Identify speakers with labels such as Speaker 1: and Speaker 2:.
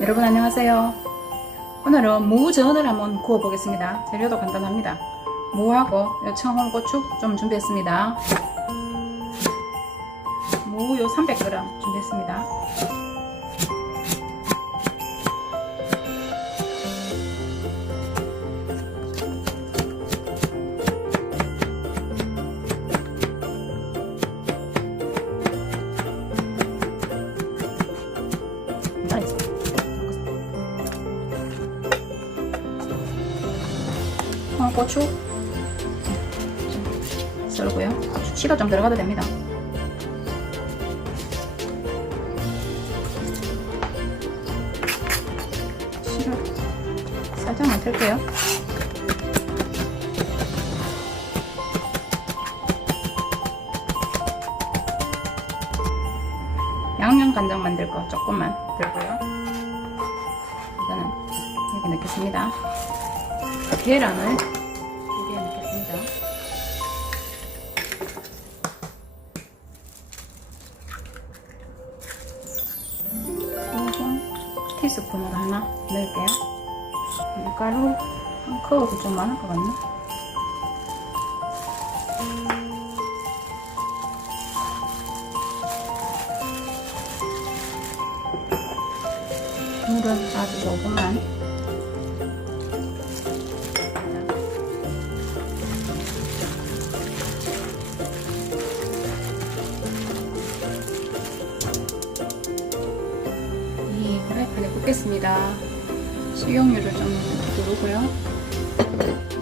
Speaker 1: 여러분 안녕하세요. 오늘은 무전을 한번 구워 보겠습니다. 재료도 간단합니다. 무하고 요 청홍 고추 좀 준비했습니다. 무요 300g 준비했습니다. 청고추 썰고요. 씨가 좀 들어가도 됩니다. 씨를 살짝만 틀게요. 양념 간장 만들 거 조금만 들고요. 이거는 여기 넣겠습니다. 계란을 두 개 넣겠습니다. 소금 티스푼으로 하나 넣을게요. 밀가루 한 컵이 좀 많을 것 같나? 물은 아주 조금만 붓겠습니다. 식용유를 좀 두르고요.